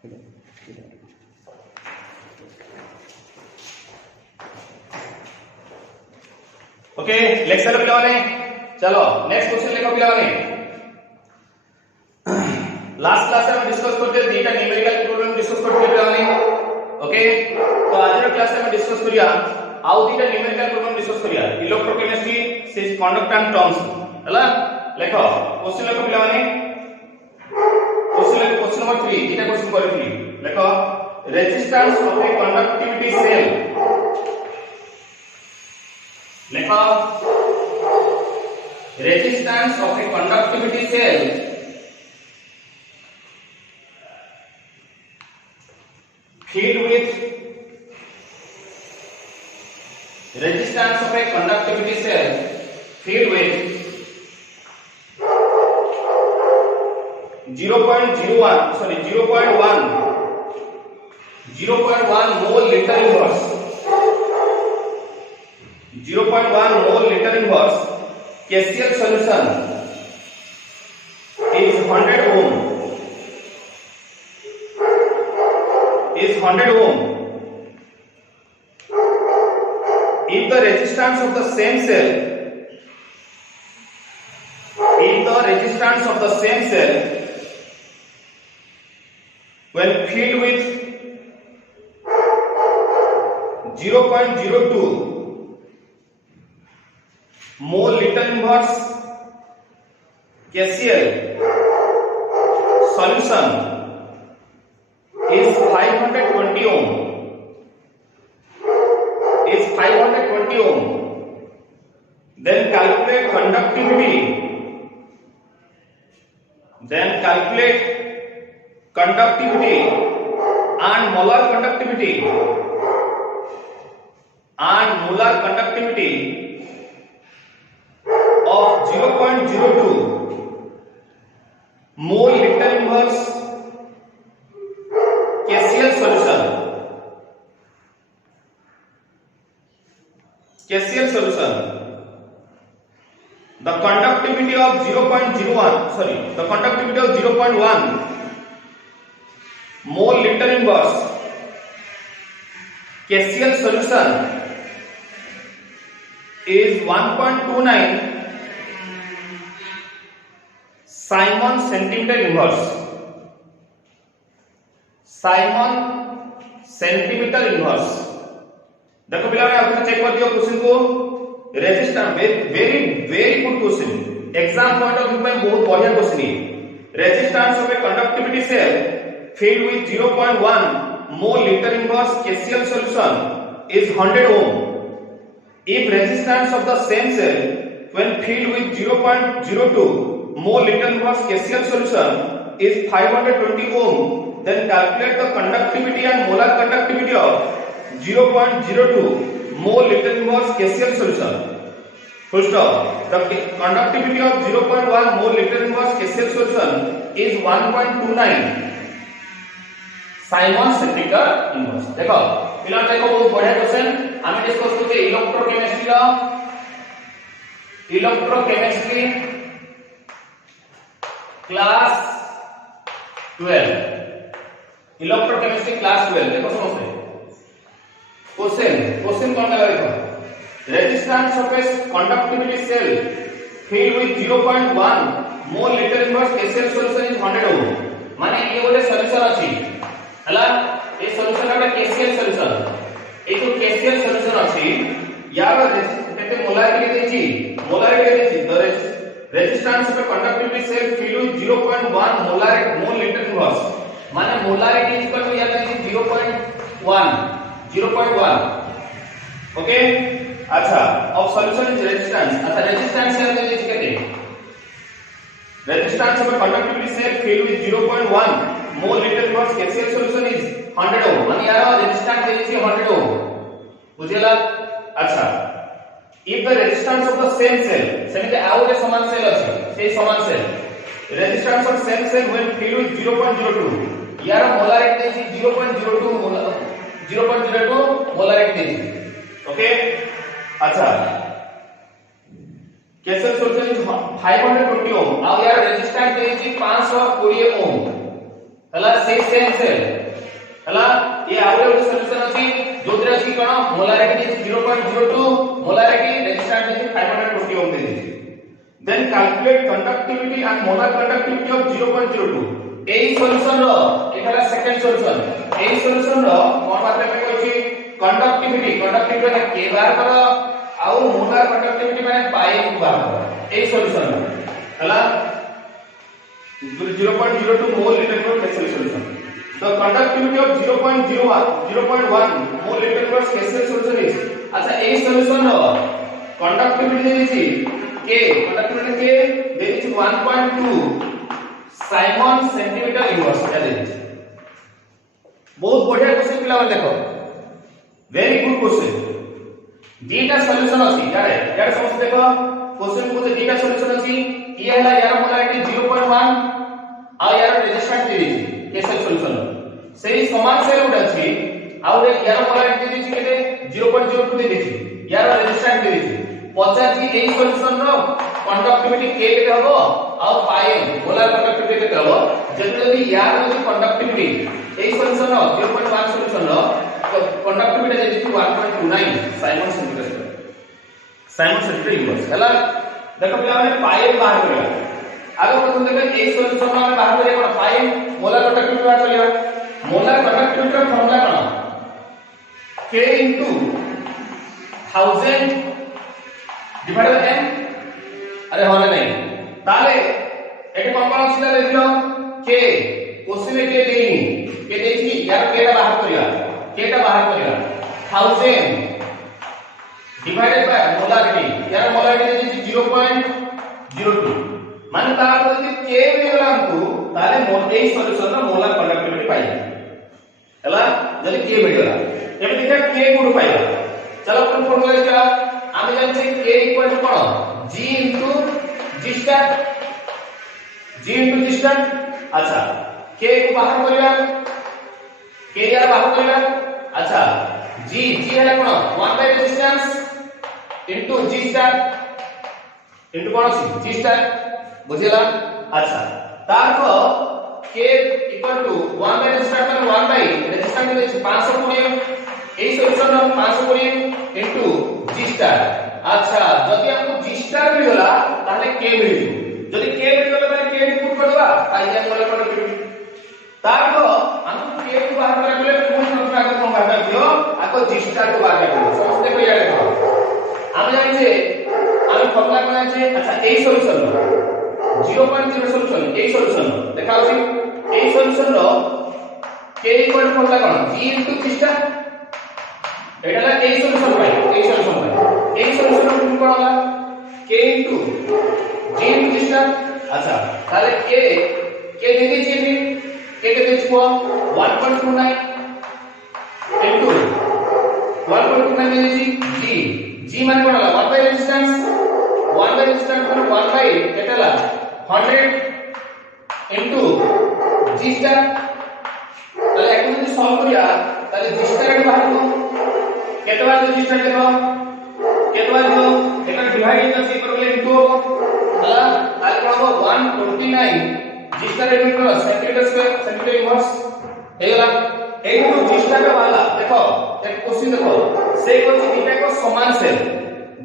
Okay lecture पिला माने चलो नेक्स्ट क्वेश्चन लिखो पिला माने लास्ट क्लास में डिस्कस करते दीटा न्यूमेरिकल प्रोब्लेम डिस्कस करते पिला माने ओके तो आज रो क्लास में डिस्कस करिया आउ दीटा न्यूमेरिकल प्रोब्लेम डिस्कस करिया इलेक्ट्रोकेमिस्ट्री से कंडक्टेंस टर्म्स हला लिखो क्वेश्चन लिखो पिला माने क्वेश्चन नंबर 3 दीटा क्वेश्चन करथि लिखो resistance of a conductivity cell लिखो resistance of a conductivity cell filled with resistance of a conductivity cell filled with 0.1 mole liter inverse 0.1 mole liter inverse KCl solution is 100 ohm if the resistance of the same cell when filled with 0.02 mole liter inverse KCl solution is 520 ohm then calculate conductivity and molar conductivity of 0.02 mole liter inverse KCl solution the conductivity of 0.1 mole liter inverse KCl solution is 1.29 Simon centimeter inverse देखो पिला आपने check कर दिया question को resistance very good question exam point of view में बहुत बढ़िया question है resistance of a conductivity cell filled with 0.1 mole liter inverse KCl solution is 100 ohm if resistance of the same cell when filled with 0.02 mole liter inverse KCl solution is 520 ohm then calculate the conductivity and molar conductivity of 0.02 mole liter inverse KCl solution. Full stop. The conductivity of 0.1 mole liter inverse KCl solution is 1.29 Simon centimeter inverse. देखो पिला देखो बहुत बढ़िया question हमें discuss करते electrochemistry class 12 देखो समझते question कौन लगा देखो resistance of a conductivity cell filled with 0.1 mole liter inverse KCl solution is 100 ohm माने ये गोटे सॉल्यूशन अछि हला ए सॉल्यूशन एटा KCl सॉल्यूशन ए जो KCl सॉल्यूशन अछि यार केते मोलारिटी देछि the resistance of a conductivity cell filled with 0.1 mole liter inverse माने मोलारिटी इक्वल टू यार 0.1 ओके अच्छा अब सॉल्यूशन इज रेजिस्टेंस अच्छा रेजिस्टेंस सेल दे दिस केते resistance of a conductivity cell filled with 0.1 mole liter inverse KCl solution is 100 ohm माने यार resistance they this 100 ohm बुझेला अच्छा if the resistance of the same cell सेने आउ रे समान सेल अछि सेही समान cell resistance of same cell when filled with 0.02 यार मोलारिटी देछि 0.02 मोलारिटी देछि ओके अच्छा KCl solution is 520 ohm आ यार रेजिस्टेंस देछि 520 ohm हला से सेम सेल हला ये आउरे सॉल्यूशन अछि जोतरे अछि कोन मोलारिटी 0.02 मोलारिटी रेजिस्टेंस अछि 520 ओम दे दिछि then calculate conductivity and molar conductivity of 0.02 এই সলিউশন র এখানে সেকেন্ড সলিউশন এই সলিউশন র কোন মাত্রা पे কইছি conductivity মানে k বার কর আর molar conductivity মানে পাই বার কর এই সলিউশন হলা 0.02 mole liter per Pascal solution. The conductivity of 0.1 mole liter per Pascal solution is अच्छा এই সলিউশন র conductivity দেইছি k conductivity k দেইছি 1.2 Simon centimetre inverse এটা দেইছি बहुत बढ़िया क्वेश्चन पिला देखो वेरी गुड क्वेश्चन दीटा सॉल्यूशन अछि यार समझ देखो क्वेश्चन को दीटा सॉल्यूशन अछि ये हला यार मोलारिटी 0.1 आ यार रेजिस्टेंस दे दिछि केसर सॉल्यूशन सेही समान सेल उड अछि आ यार मोलारिटी दे दिछि केते 0.02 दे दिछि यार रेजिस्टेंस दे दिछि पचासी एई सॉल्यूशन रो कंडक्टिविटी के केते हबो आ पाए मोलार कंडक्टिविटी केते हबो जति यार जो कंडक्टिविटी एई सॉल्यूशन रो 0.1 सॉल्यूशन रो कंडक्टिविटी जे दिछि 1.29 साइमन सेंटीमीटर इनवर्स हला देखो पिला माने पाए बाहर करिया आगे प्रथम देखो ए सॉल्यूशन में बाहर करिया कोन पाए मोलार कंडक्टिविटी बाहर करिया मोलार कंडक्टिविटी का formula cone k * 1000 divided by n अरे होले नहीं ताले एटी कोन कोन सिला ले दिलो k क्वेश्चन में k देनी k देछि यार k टा बाहर करिया 1000 डिवाइडेड बाय मोलारिटी यार मोलारिटी देछि 0.02 माने तार यदि k मिलला हमकु ताले एई सॉल्यूशन रो मोलार कंडक्टिविटी पाई हला जदी k मिलला एबे देखा k कोड पाइला चलो अपन फार्मूला क्या आमे जानछे k इक्वल टू कोन g इनटू g स्टार अच्छा k को बाहर करिया k यार बाहर करिया अच्छा g है कोन 1 by resistance into g star into कोन अछि g स्टार बुझिला अच्छा तारको k equal to 1 by resistance पर 1 बाय रेजिस्टेंस में 520 এই সলিউশন 520 ইনটু g স্টার আচ্ছা যদি हमको g স্টার মিললা তাহলে k মিলিব যদি k মিললা তাহলে k ইনপুট করবা তাই যা মোলার कंडक्टिविटी তারপর हमको k को बाहर करा গেলে কোন সংখ্যা को बाहर कर दियो आको g स्टार को बाहर कर दियो समझते को याद रखो আমি জানি যে আমি ফর্মুলা কোন আছে আচ্ছা এই সলিউশন 0.0 সলিউশন এই সলিউশন দেখা হচ্ছে এই সলিউশন র k ইকুয়াল টু ফর্মুলা কোন g ইনটু g স্টার এটা হলো এই সলিউশন পাই এই সলিউশন তুমি পড়ালা k into g into g star আচ্ছা তাহলে k দিয়ে দিয়েছি আমি k কে দিয়েছি 1.29 ইনটু 1.29 দিয়ে দিয়েছি g মানে পড়ালা 1 বাই রেজিস্ট্যান্স মানে 1 বাই এটা হলো 100 ইনটু g স্টার তাহলে এখন যদি সলভ করিয়া তাহলে g স্টার এর বাহির করব केते बार रेजिस्टर देखो केते बार देखो एटा डिवाइड करके करले इनटू हला ताले को 129 जिसका रेट करो सेंटीमीटर स्क्वायर सेंटीमीटर इनवर्स हेला एइटू जिसका वाला देखो एक क्वेश्चन देखो से कोची दिटा को समान सेल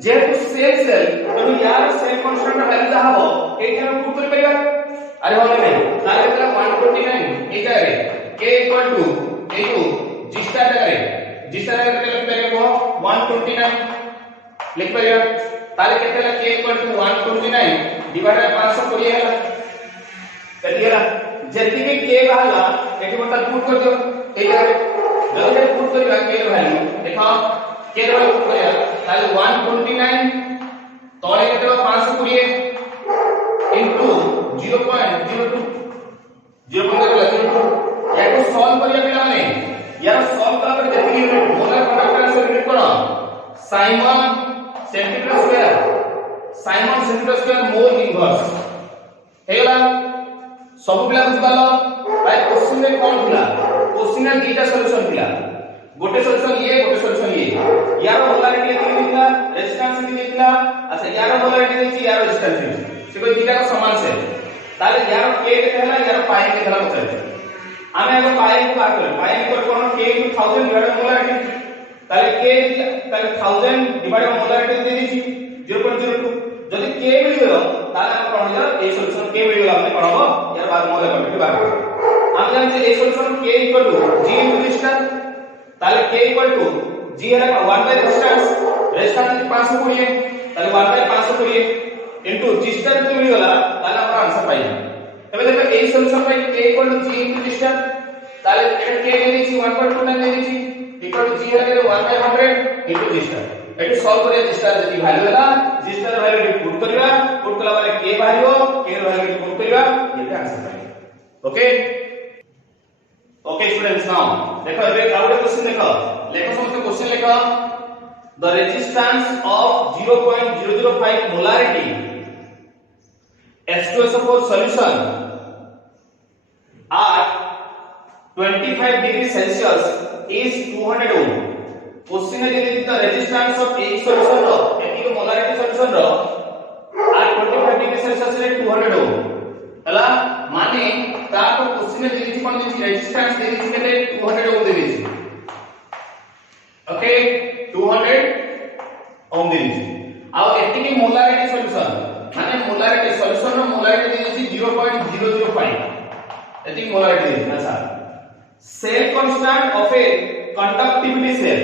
जेहेतु सेम सेल तो यार सेम कांस्टेंट वैल्यू जा हो एटा हम पुट कर परिबा अरे होले नहीं ताले तेरा 129 एटा रे k इक्वल टू एइटू जिसका करे जिसका करके लिख पाएगा वो 129 लिख पाएगा ताले केते ला k equal to 129 divide by 520 हैला करिएला जति भी k वाला एठी मतलब पुट कर दो ए जगह जब पुट करिया k वैल्यू देखो k वैल्यू पुट करिया ताले 129 तळे केते 520 इनटू 0.02 0.02 याको सॉल्व करिया पिला माने यार सॉल्व करा पर जति यूनिट मोलर कंडक्टेंस यूनिट कोन siemens centimetre square mole inverse हेला सब पिला बुझबालो भाई क्वेश्चन में कोन थिला क्वेश्चन में दीटा सॉल्यूशन थिला गोटे सॉल्यूशन ये यार मोलारिटी केते दिला रेजिस्टेंस केते दिला अच्छा यार मोलारिटी देछि यार रेजिस्टेंस से कोई दीटा का समान से ताले यार k केते हला यार पाई केते हला पछे आमे आगे पाई को बात करें pi equal cone k * 1000 divided by molarity ताले k ताले 1000 डिवाइडेड बाय मोलारिटी दे दीची 0.02 जदि k मिल गेलो ताले हम कोन हो ए सॉल्यूशन k मिल गेलो हमने कोन हो यार बाद मोलारिटी बात हम जान जे ए सॉल्यूशन k = g * रेजिस्टेंस ताले k = g है 1 बाय रेजिस्टेंस रेजिस्टेंस 520 ताले 1 बाय 520 इनटू रेजिस्टेंस जो मिल गेला ताले हमरा आंसर पाई तबे देखो ए सॉल्यूशन पाई k = g * रेजिस्टेंस ताले एटा k दे दीची 1.29 दे दीची इक्वल टू g है 1 बाय 100 इनटू रेजिस्टेंस एटू सॉल्व करे रेजिस्टेंस जति वैल्यू होला रेजिस्टेंस वैल्यू पुट करिवा पुट कला बारे k बाहिरो k ର वैल्यू पुट करिवा एटा आंसर पाई ओके ओके स्टूडेंट्स नाउ देखो एबे आउटे क्वेश्चन देखो समस्त क्वेश्चन लिखो the resistance of 0.005 molarity H2SO4 solution at 25 degrees Celsius is 200 ohm question है यदि the resistance of a solution रो एतिक मोलारिटी सॉल्यूशन रो at 25 डिग्री सेल्सियस रे 200 ओम हला माने ता को क्वेश्चन में यदि कोन रेजिस्टेंस दे दी केते 200 ओम दे दी ओके 200 ओम दे दी आ एतिक मोलारिटी सॉल्यूशन माने मोलारिटी सॉल्यूशन रो मोलारिटी दे दी 0.005 एतिक मोलारिटी दे अच्छा cell constant of a conductivity cell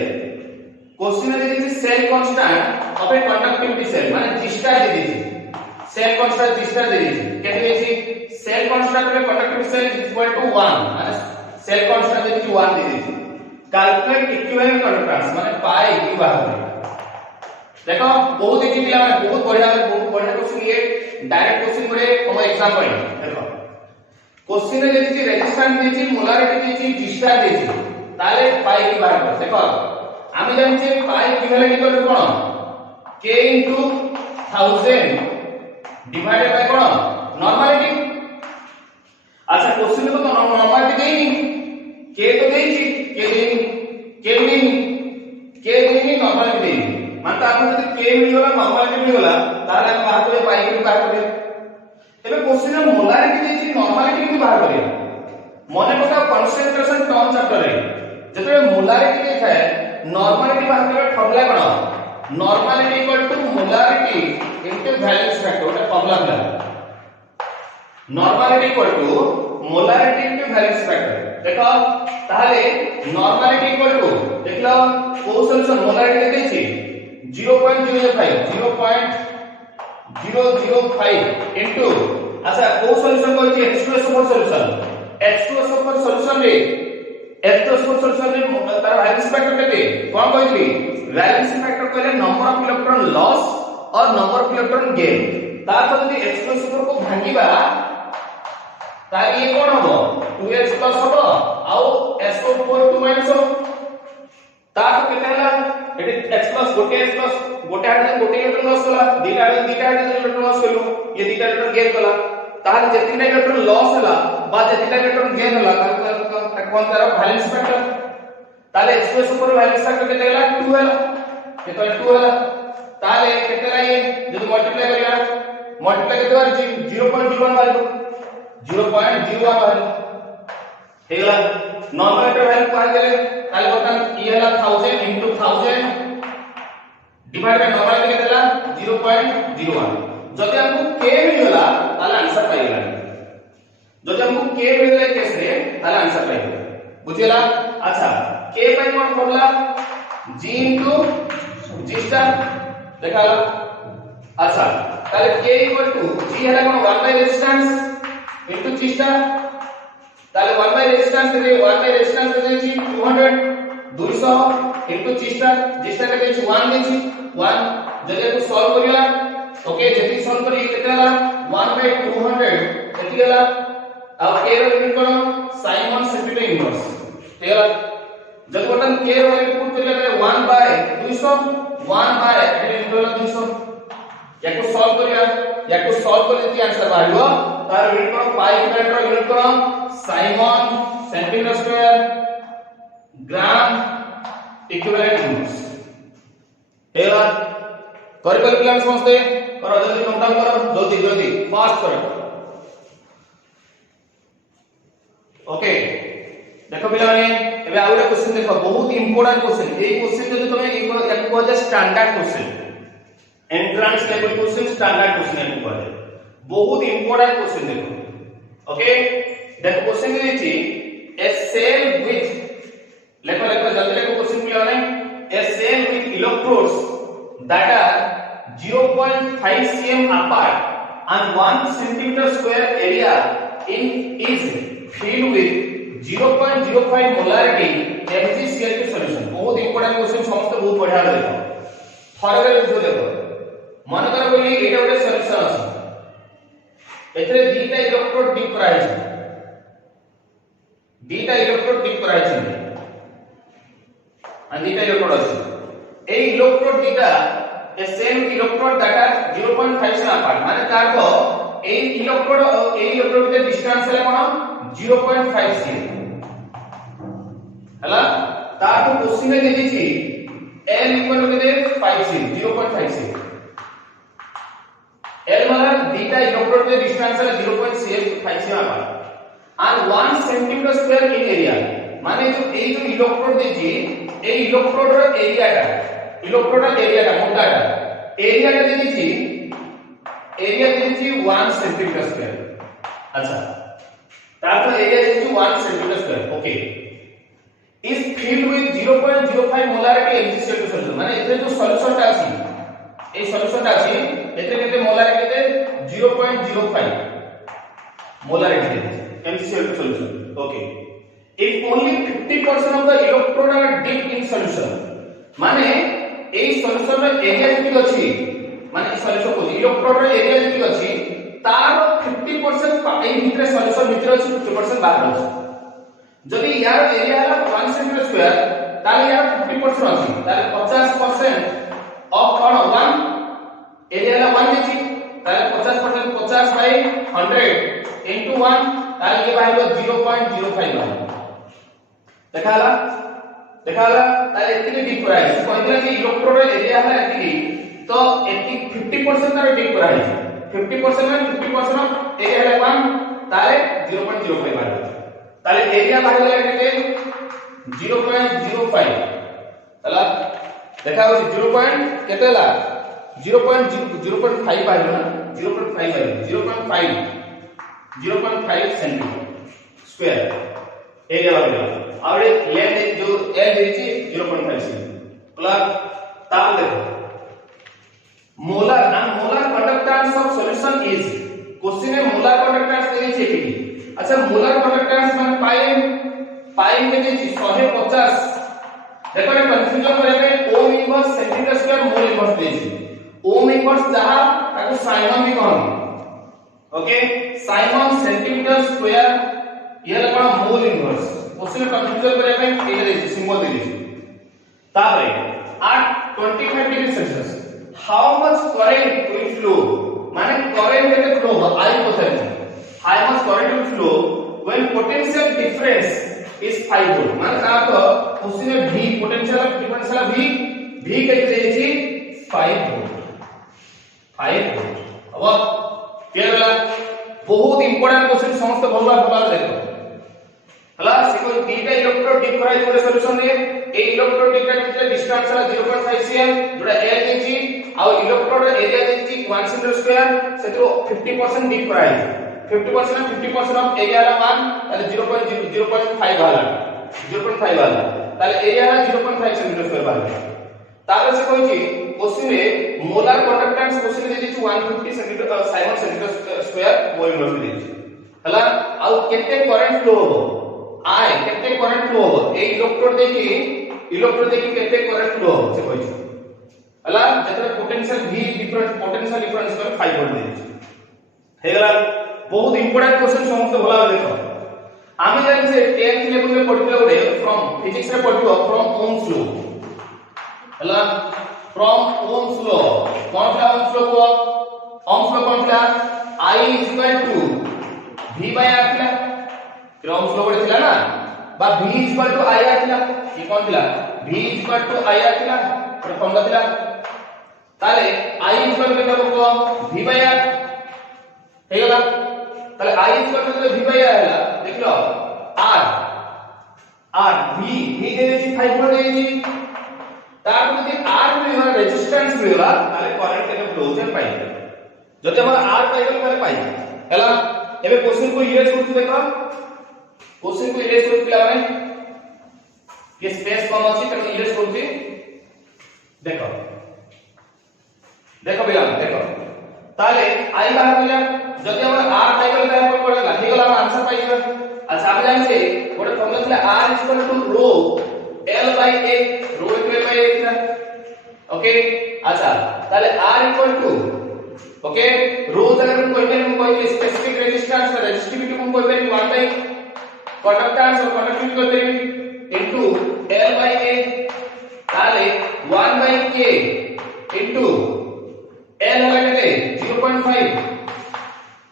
question दे दी cell constant of a conductivity cell माने जिस्टा दे दी सेल कांस्टेंट जिस्टा दे दी केते देसी cell constant of a conductivity cell is equal to 1 माने सेल कांस्टेंट दे दी 1 दे दी कैलकुलेट इक्विवेलेंट कंडक्टेंस माने पाई की बात है देखो बहुत एक पिला माने बहुत बढ़िया क्वेश्चन ये डायरेक्ट क्वेश्चन गुडे हम एग्जाम पढ़े देखो क्वेश्चन दे दी रेजिस्टेंस दे दी मोलारिटी दे दी जिस्टा दे दी ताले पाई की बात है देखो আমি জানি পাই ইকুইভ্যালেন্ট ইকুয়াল টু কোন k * 1000 ডিভাইডেড বাই কোন নরমালিটি আচ্ছা কোশ্চেন তো নরমালিটি দেইনি k তো দেইছি k দেইনি নরমালিটি দেইনি মানে আপনি যদি k মিল গলা নরমালিটি মিল গলা তাহলে আমি বাহার করে পাই কি বাহার করে তবে কোশ্চেন মোলারিটি দেইছি নরমালিটি কি বাহার করে মনে পকাও কনসেন্ট্রেশন টার্ম চ্যাপ্টারে যেতে মোলারিটি দেখায় नॉर्मलिटी बात करबे फॉर्मूला कोन normality equal to molarity into valence factor ओटा फॉर्मूला होला normality equal to molarity into valence factor देखो ताहले नॉर्मलिटी इक्वल टू देखलो को सॉल्यूशन मोलारिटी देछि 0.005 इनटू अच्छा को solution कहछि H2SO4 solution H2SO4 solution रे H2SO4 सॉल्यूशन रे तार वैलेंस फैक्टर केते कोन कहली वैलेंस फैक्टर कहले नंबर ऑफ इलेक्ट्रॉन लॉस और नंबर ऑफ इलेक्ट्रॉन गेन तार तो यदि H2SO4 को भांगीबा तार ये कोन हबो 2H प्लस हबो आउ SO4 2 माइनस हो तार तो केते हला एटी H प्लस गोटे H प्लस गोटे हाडे गोटे इलेक्ट्रॉन लॉस होला दीटा हाडे इलेक्ट्रॉन लॉस कइलो ये दीटा इलेक्ट्रॉन गेन कला तार जेतिना इलेक्ट्रॉन लॉस होला बा जेतिना इलेक्ट्रॉन गेन होला कोन तार वैलेंस फैक्टर ताले H2SO4 वैलेंस फैक्टर केते हला 2 हला केते 2 हला ताले केते हला ये जदि मल्टीप्लाई करिया मल्टीप्लाई केते बार 0.01 बार 0.01 बार हेला नॉर्मलिटी वैल्यू पाइ गेले ताले बटन ई हला 1000 * 1000 डिवाइड बाय नॉर्मलिटी केते हला 0.01 जदि हमको k मिलला ताले आंसर पाइ गेला जदि हमको k मिलले केस रे ताले आंसर पाइ गेला बुझिला अच्छा k पाइ कोन फॉर्मूला g * g स्टार देखाला अच्छा ताले k = g हला कोन 1 by resistance into g star ताले 1 by resistance they 1 by resistance they 200 200 into g star दे 1 देछि 1 जदि को सॉल्व करिला ओके जति सॉल्व करी केते हला 1 बाय 200 एति हला अब k रो यूनिट कोन साइमन सेंटीमीटर इनवर्स तेला जब बटन k रो वैल्यू पुट करिला 1 बाय 200 1 बाय यूनिट कोन 200 याको सॉल्व करिया याको सॉल्व करले की आंसर बाहिरो तार यूनिट कोन पाई मीटर यूनिट कोन siemens centimetre square gram equivalent inverse तेला करि प्लान समझते करो जल्दी नोट डाउन करो जल्दी फास्ट करो ओके देखो पिलाने एबे आ गोटे क्वेश्चन देखो बहुत इंपोर्टेंट क्वेश्चन ए क्वेश्चन जदि तुमे एक को जे standard question entrance level question standard question को कहते बहुत इंपोर्टेंट क्वेश्चन देखो ओके देखो क्वेश्चन में दी ए सेल विथ लेखो लेखो जल्दी लेखो क्वेश्चन पिलाने a cell with electrodes that are 0.5 cm apart and 1 centimeter square area is filled with 0.05 molarity MgCl2 solution बहुत इंपोर्टेंट क्वेश्चन समस्त बहुत बढ़िया देखो थररे बुझो देखो मन कर बोली एटा गोटे सॉल्यूशन अछि एथरे दीटा इलेक्ट्रोड डिप करा छै दीटा इलेक्ट्रोड डिप करा छै आ दीटा इलेक्ट्रोड अछि ए इलेक्ट्रोड दीटा ए same electrode that are 0.5 cm apart माने तार को ए इलेक्ट्रोड के डिस्टेंस है कोन 0.5 cm हला तार को क्वेश्चन में दे दी थी l इक्वल टू दे 5 cm 0.5 cm l मतलब बीटा इलेक्ट्रोड के डिस्टेंस है 0.5 cm apart and 1 cm square in area माने जो इलेक्ट्रोड दे जी ए इलेक्ट्रोड रो इलेक्ट्रोड एरिया का मोटाटा एरिया का दे दी एरिया दे दी 1 सेंटीमीटर स्क्वायर अच्छा तार एरिया दे दी 1 centimetre square okay is filled with 0.05 molarity MgCl2 solution माने एथे जो सॉल्यूशन ता अछि ए सॉल्यूशन ता अछि एथे केते मोलारिटी केते 0.05 molarity they MgCl2 solution okay if only 50% of the electrode are dipped in solution माने ए सॉल्यूशन रे एरिया जति अछि माने सॉल्यूशन को इलेक्ट्रोड रे एरिया जति अछि तार 50% ए भितरे सॉल्यूशन भितरे अछि 50% बाहर अछि जदि यार एरिया हला 1 सेंटीमीटर स्क्वायर ताले यार 50% अछि ताले 50% ऑफ कोन 1 एरिया हला 1 अछि ताले 50% 50 बाय 100 इनटू 1 ताले ये बाहिर 0.05 देखाला ताले एतिके डिप करा है कहला जे इलेक्ट्रोड एरिया है एतिके तो एति 50% तार डिप करा है 50% में 50% एरिया है 1 ताले 0.05 बाहर ताले एरिया बाहर गला केते 0.05 हला देखा हो 0. केतेला 0.05 बाहर ना 0.5 बाहर 0.5 सेंटीमीटर स्क्वायर एरिया बाहर और लेंथ जो l दे दी 0.5 cm प्लस ताप देखो molar and molar conductance of solution is question में मोलर कंडक्टेंस दे दी है अच्छा मोलर कंडक्टेंस माने पाई में दे दी 150 देखो ये कंफ्यूजन करे में ohm inverse centimetre square mole inverse दे दी ओम इनवर्स जहां ताको साइमन भी कहन ओके साइमन सेंटीमीटर स्क्वायर ये लगा मोल इनवर्स क्वेश्चन कंफ्यूजन करे में ये दे सिंबल दे दी तारे at 25 degree Celsius how much current will flow माने करंट केते फ्लो हो आई पता how much current will flow when potential difference is 5 volt माने का तो क्वेश्चन में v पोटेंशियल डिफरेंस है v के दे दी 5 वोल्ट 5 वोल्ट अब क्लियर होला बहुत इंपोर्टेंट क्वेश्चन समस्त भलवा देखो हला से कोई दीटा इलेक्ट्रोड डिप करा जोड़े सॉल्यूशन रे ए इलेक्ट्रोड डिप के डिस्टेंस है 0.5 cm जोड़ा l देची आ इलेक्ट्रोड एरिया देची 1 सेंटीमीटर स्क्वायर से तो 50% डिप करा है 50% 50% ऑफ एरिया ला 1 ताले 0.05 वाला 0.5 वाला ताले एरिया ला 0.5 सेंटीमीटर स्क्वायर वाला ताले से कोई छी क्वेश्चन में मोलर कंडक्टेंस क्वेश्चन दे दी 150 centimetre siemens centimetre square mole inverse दे दी हला आ केते करंट फ्लो हो आय केते करंट फ्लो हो ए इलेक्ट्रोड देखि केते करंट फ्लो हो से कहै हला जतरा potential v difference potential difference कर 5 वोल्ट दे हे गला बहुत इंपोर्टेंट क्वेश्चन समस्त भला देखो आमे जानि से 10th लेवल में पढ़िला ओडे फ्रॉम फिजिक्स रे पढ़िबो फ्रॉम ओम्स लॉ हला फ्रॉम ओम्स लॉ कोन था ओम्स लॉ कोन था I = v by r थिला ओम्स लॉ पढ़िला ना बा v = I r थिला की कोन थिला v = I r थिला और फॉर्मूला थिला ताले I = केते को v by r हेगला ताले I = v by r हैला देखलो r R V दे दी 5 वोल्ट दे दी तार যদি R মিলিবা রেজিস্ট্যান্স মিলিবা তাহলে কারেন্ট কেতে ফ্লো হচ্ছে পাই যদি আমরা R পাই গেল তাহলে পাই হেলা এবে কোশ্চেন কো ইরেজ করছি দেখো কোশ্চেন কো ইরেজ করছি পিলা মানে ये स्पेस कम अछि त इरेज करछि देखो देखो पिला देखो ताले आई बाहर हो जा जदी हम r पाई गल तार पर पड़ला हे गला हम आंसर पाई गल अच्छा आप जान से गोटे फॉर्मूला थिला r rho l by a rho equal by a था ओके अच्छा ताले r ओके रो जगह में कोई स्पेसिफिक रेजिस्टेंस का रेजिस्टिविटी को कोई 1 बाय कंडक्टेंस और कंडक्टिविटी को देबी into L by A ताले 1 by K into L हला केते 0.5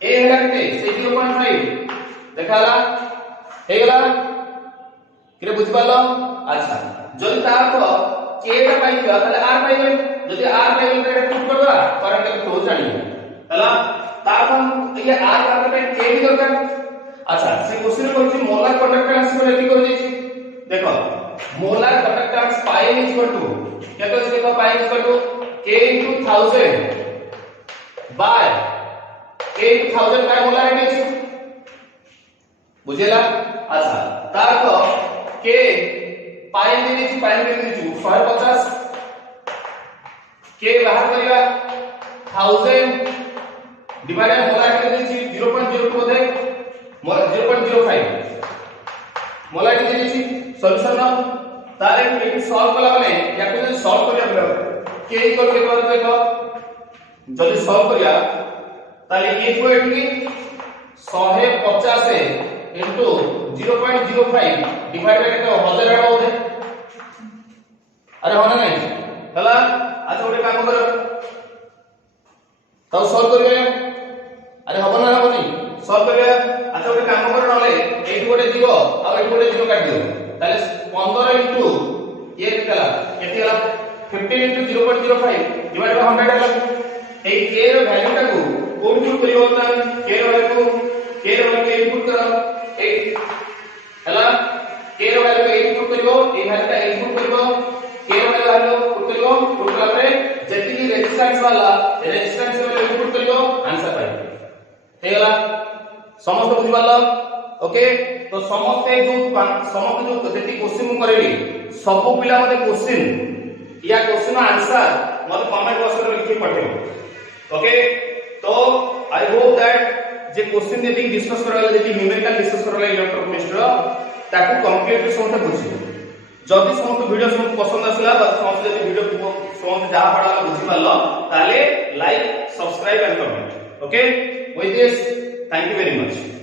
A हला केते से 0.5 देखाला हेगला किरे बुझ पालो अच्छा जदी तार को K टा पाई गया ताले R पाई गए जदी R पाई गए तो पुट करबा करंट के फ्लो जानी हला तार हम ये R का पे K भी दरकार अच्छा से क्वेश्चन करछि मोलार कंडक्टेंस को रेडी कर देछि देखो molar conductance pi is equal to क्या तो देखो pi is equal to k into 1000 by k into 1000 by molarity बुझेला अच्छा तार को k पाई दे दी 150 k बाहर करिया 1000 डिवाइडेड मोलारिटी दे दी 0.02 बोले 0.05 मोलारिटी दे दी सॉल्यूशन ना तारे एटी सॉल्व कला माने या को सॉल्व करिया बले के इक्वल के बारे देखो जदी सॉल्व करिया ताले ए को एटी 150 into 0.05 डिवाइड बाय केते 1000 आडो होते अरे होना नहीं हला अच्छा ओटे काम करो तब सॉल्व करिया अरे हबो ना हबो नहीं सॉल्व करिया अच्छा ओटे काम करो नले एटी गोटे 0 आ एटी गोटे 0 काट दियो ताले 15 into ये केला केतेला 15 into 0.05 डिवाइड बाय 100 हला ए k रो वैल्यू टा को कोन पुट करियो ना k रो वैल्यू इनपुट करो 8 हला k रो वैल्यू 8 पुट करियो ए वैल्यू टा इनपुट करियो k रो वैल्यू पुट करियो पुट कला परे जेतिकी रेजिस्टेंस वाला रेजिस्टेंस वैल्यू इनपुट करियो आंसर पाइ हेला समस्त बुझि पालो ओके तो समस्ते जो जेति क्वेश्चन मु करेली सब पिला मते क्वेश्चन या क्वेश्चन आंसर मते कमेंट बॉक्स में लिखि पठेबो ओके तो I hope that J question जेति डिस्कस करला जेति न्यूमेरिकल डिस्कस करला इलेक्ट्रोकेमिस्ट्री ताकू कंप्लीटली समस्त बुझी जदी समस्त वीडियो समस्त पसंद आसला बस समस्त जेति वीडियो समस्त जा पडा बुझी पालो ताले like subscribe and comment okay with this thank you very much